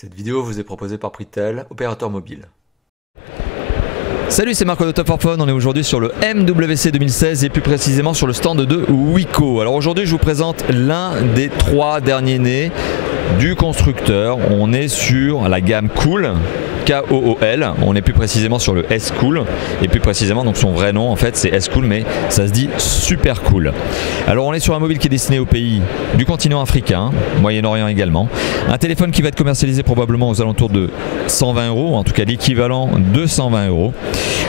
Cette vidéo vous est proposée par Pritel, opérateur mobile. Salut, c'est Marco de Top for Fun. On est aujourd'hui sur le MWC 2016 et plus précisément sur le stand de Wiko. Alors aujourd'hui, je vous présente l'un des 3 derniers nés du constructeur. On est sur la gamme Kool, K-O-O-L. On est plus précisément sur le S-Kool et plus précisément donc son vrai nom en fait c'est S-Kool, mais ça se dit super cool. Alors on est sur un mobile qui est destiné aux pays du continent africain, Moyen-Orient également. Un téléphone qui va être commercialisé probablement aux alentours de 120 €, en tout cas l'équivalent de 120 €.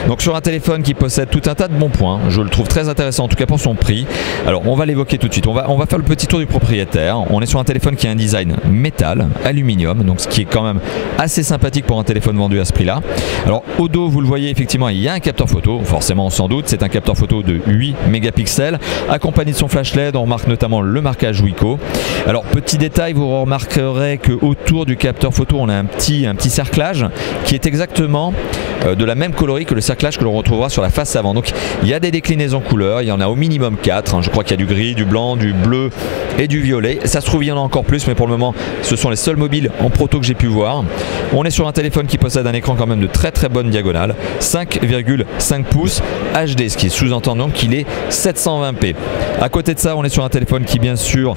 Donc sur un téléphone qui possède tout un tas de bons points, je le trouve très intéressant en tout cas pour son prix. Alors on va l'évoquer tout de suite, on va faire le petit tour du propriétaire. On est sur un téléphone qui a un design métal, aluminium, donc ce qui est quand même assez sympathique pour un téléphone vendu à ce prix là. Alors au dos vous le voyez, effectivement il y a un capteur photo, forcément sans doute c'est un capteur photo de 8 mégapixels accompagné de son flash LED. On remarque notamment le marquage Wiko. Alors petit détail, vous remarquerez que autour du capteur photo on a un petit cerclage qui est exactement de la même coloris que le cerclage que l'on retrouvera sur la face avant. Donc il y a des déclinaisons couleurs, il y en a au minimum 4, je crois qu'il y a du gris, du blanc, du bleu et du violet. Ça se trouve il y en a encore plus, mais pour le moment ce sont les seuls mobiles en proto que j'ai pu voir. On est sur un téléphone qui possède un écran quand même de très bonne diagonale, 5,5 pouces HD, ce qui sous-entend donc qu'il est 720p. À côté de ça, on est sur un téléphone qui bien sûr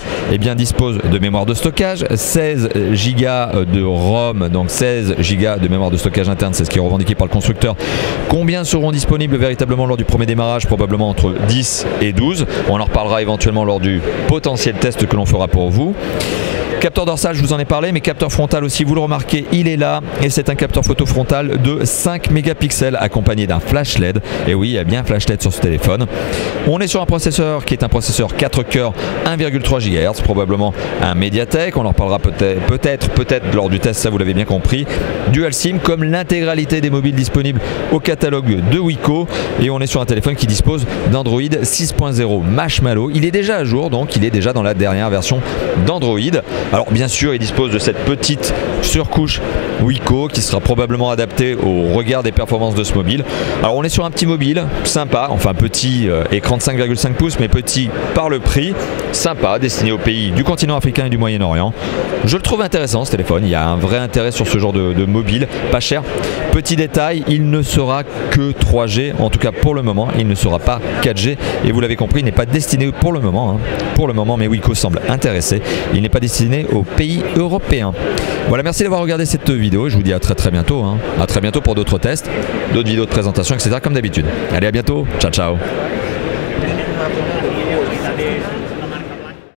dispose de mémoire de stockage, 16 Go de ROM, donc 16 Go de mémoire de stockage interne, c'est ce qui est revendiqué par le constructeur. Combien seront disponibles véritablement lors du premier démarrage? Probablement entre 10 et 12. On en reparlera éventuellement lors du potentiel test que l'on fera pour vous. Capteur dorsal, je vous en ai parlé, mais capteur frontal aussi, vous le remarquez, il est là et c'est un capteur photo frontal de 5 mégapixels accompagné d'un flash LED. Et oui, il y a bien un flash LED sur ce téléphone. On est sur un processeur qui est un processeur 4 cœurs 1,3 GHz, probablement un Mediatek. On en reparlera peut-être lors du test, ça vous l'avez bien compris. Dual SIM comme l'intégralité des mobiles disponibles au catalogue de Wiko. Et on est sur un téléphone qui dispose d'Android 6.0 Marshmallow. Il est déjà à jour, donc il est déjà dans la dernière version d'Android. Alors bien sûr il dispose de cette petite surcouche Wiko qui sera probablement adaptée au regard des performances de ce mobile. Alors on est sur un petit mobile sympa, enfin petit écran de 5,5 pouces mais petit par le prix, sympa, destiné aux pays du continent africain et du Moyen-Orient. Je le trouve intéressant ce téléphone, il y a un vrai intérêt sur ce genre de mobile, pas cher. Petit détail, il ne sera que 3G, en tout cas pour le moment, il ne sera pas 4G et vous l'avez compris, il n'est pas destiné pour le moment, mais Wiko semble intéressé, il n'est pas destiné aux pays européens. Voilà, merci d'avoir regardé cette vidéo, je vous dis à très bientôt, à très bientôt pour d'autres tests, d'autres vidéos de présentation, etc. comme d'habitude. Allez, à bientôt, ciao ciao.